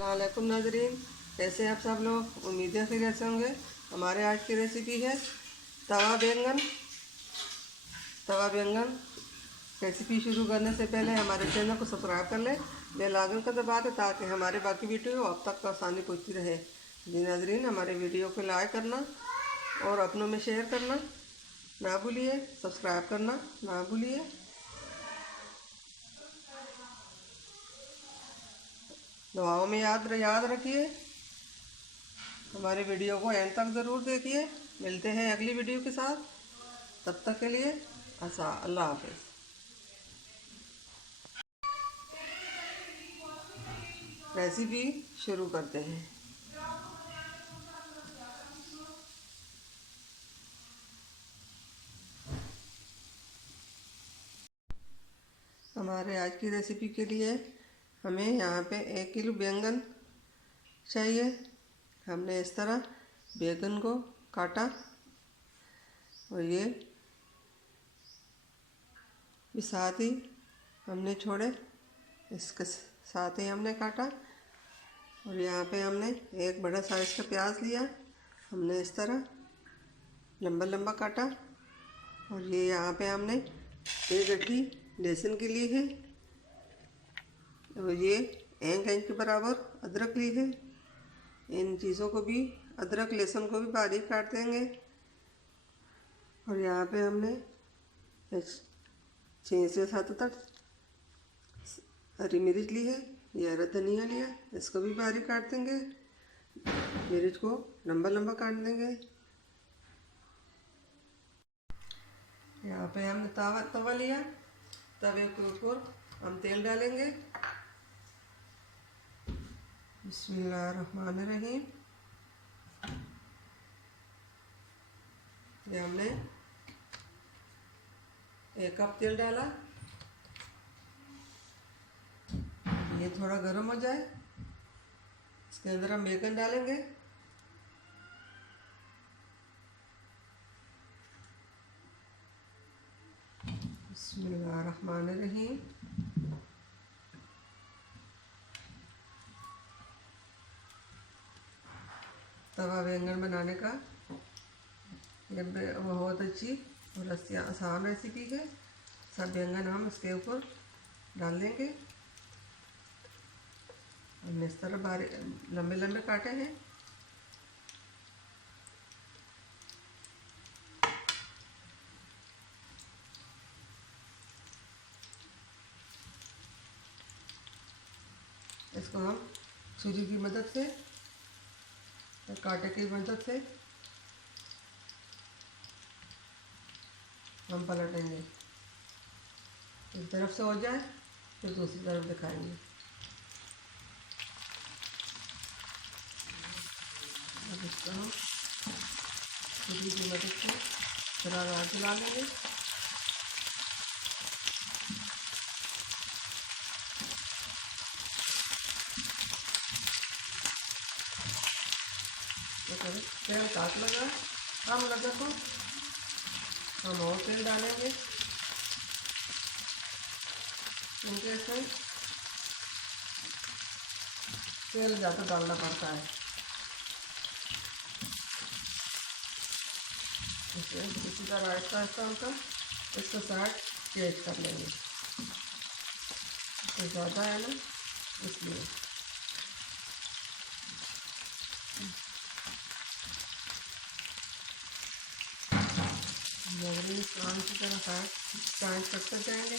वालेकुम नाजरीन, कैसे हैं आप सब लोग। उम्मीद है खैरियत से होंगे। हमारे आज की रेसिपी है तवा बैंगन। तवा बैंगन रेसिपी शुरू करने से पहले हमारे चैनल को सब्सक्राइब कर लें, बेल आइकन को दबा दें ताकि हमारे बाकी वीडियो आप तक आसानी पहुंचती रहे। जी नाजरीन, हमारे वीडियो को लाइक करना और अपनों में शेयर करना ना भूलिए, सब्सक्राइब करना ना भूलिए। दुआओं में याद रखिए। हमारे वीडियो को एंड तक ज़रूर देखिए। मिलते हैं अगली वीडियो के साथ, तब तक के लिए अल्लाह हाफिज़। रेसिपी शुरू करते हैं। हमारे आज की रेसिपी के लिए हमें यहाँ पे 1 किलो बैंगन चाहिए। हमने इस तरह बैंगन को काटा और ये भी साथ ही हमने छोड़े, इसके साथ ही हमने काटा। और यहाँ पे हमने एक बड़ा साइज़ का प्याज लिया, हमने इस तरह लंबा लंबा काटा। और ये यहाँ पे हमने एक गड्ढी लहसुन की ली है और ये 1 इंच के बराबर अदरक ली है। इन चीज़ों को भी, अदरक लहसुन को भी बारीक काट देंगे। और यहाँ पे हमने 6 से 7 तक हरी मिर्च ली है, ये हरा धनिया लिया, इसको भी बारीक काट देंगे। मिर्च को लंबा लंबा काट देंगे। यहाँ पे हमने तवा लिया, तवे के ऊपर हम तेल डालेंगे। बिस्मिल्लाहिर्रहमानिर्रहीम। ये हमने 1 कप तेल डाला। ये थोड़ा गर्म हो जाए, इसके अंदर हम बैंगन डालेंगे। बिस्मिल्लाहिर्रहमानिर्रहीम। तवा बैंगन बनाने का ये बहुत अच्छी और आसान रेसिपी है। सब बैंगन हम इसके ऊपर डाल देंगे। हमने इस तरह बारीक लंबे लंबे काटे हैं। इसको हम छुरी की मदद से, कांटे की मदद से हम पलटेंगे। एक तरफ से हो जाए फिर दूसरी तरफ दिखाएंगे। अब इसको हम छुरी की मदद से थोड़ा चला लेंगे। तेल काट लगा, कम लगा तो हम और तेल डालेंगे। इनके से तेल ज़्यादा डालना पड़ता है। इसी तरह आहिस्ता आहिस्ता होकर इसको साइड चेंज कर लेंगे। तो ज़्यादा है ना, इसलिए नगरी काम की तरह साइड करते जाएंगे।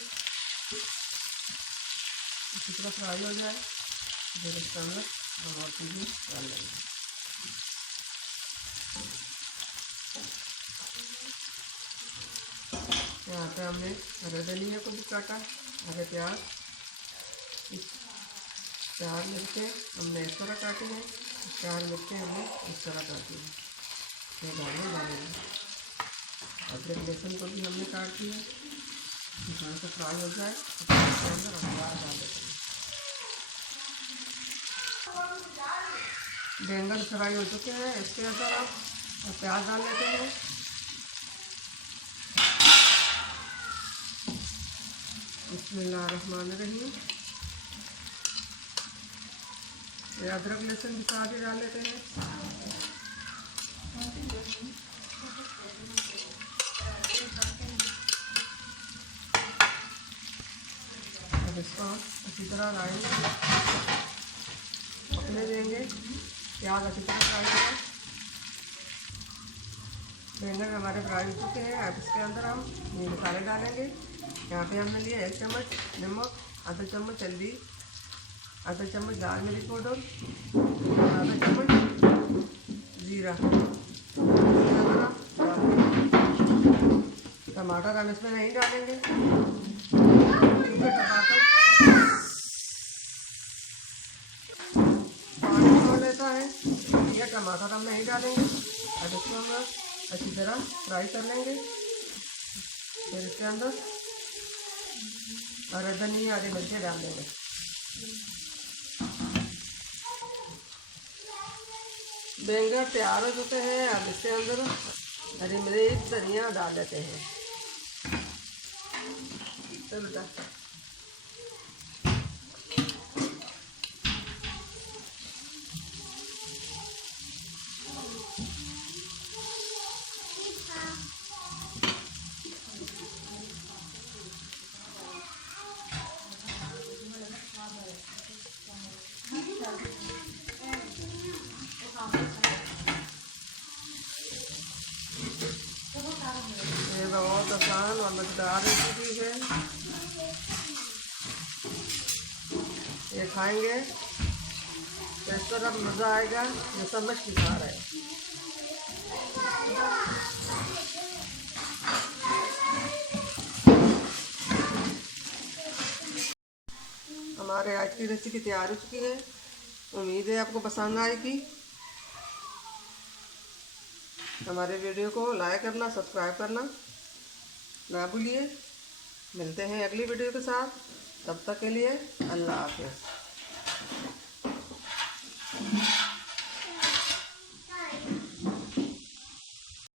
इसी तरह फ्राई हो जाए फिर इसके अंदर और चीज़ें डाल लेंगे। यहाँ पे हमने हरे धनिया को भी काटा, हरे प्याज, 4 मिर्चें हमने इस तरह काटी हैं, 4 मिर्चें हमने इस तरह काटी हैं। ये डालेंगे। अदरक लहसुन को भी हमने काट दिया। थोड़ा सा फ्राई हो जाए तो इसके अंदर हम प्याज डाल देते हैं। बैंगन फ्राई हो चुके हैं, इसके अंदर आप प्याज डाल लेते हैं। बिस्मिल्लाहिर्रहमानिर्रहीम। ये अदरक लहसुन भी साथ ही डाल लेते हैं। अब इसको अच्छी तरह पकने देंगे। प्याज अच्छी तरह फ्राई करें। बैंगन हमारे फ्राई हो चुके हैं। अब इसके अंदर हम ये मसाले डालेंगे। यहाँ पे हमने लिया 1 चम्मच नमक, आधा चम्मच हल्दी, आधा चम्मच लाल मिर्च पाउडर, आधा चम्मच जीरा। टमाटर हम इसमें नहीं डालेंगे क्योंकि टमाटर पानी छोड़ लेता है, इसलिए टमाटर हम नहीं डालेंगे। अब इसको हम अच्छी तरह फ्राई कर लेंगे। फिर इसके अंदर हरा धनिया, हरी मिर्चें डाल देंगे। बैंगन तैयार हो चुके हैं। अब इसके अंदर हरी मिर्च, धनिया डाल देते हैं। चलो बेटा, ये बहुत आसान और मज़ेदार रेसिपी है। ये खाएंगे तो इस तरह मज़ा आएगा जैसा मछली खा रहे हैं। हमारे आज की रेसिपी तैयार हो चुकी है। उम्मीद है आपको पसंद आएगी। हमारे वीडियो को लाइक करना, सब्सक्राइब करना ना भूलिए। मिलते हैं अगली वीडियो के साथ। तब तक के लिए अल्लाह हाफ़िज़।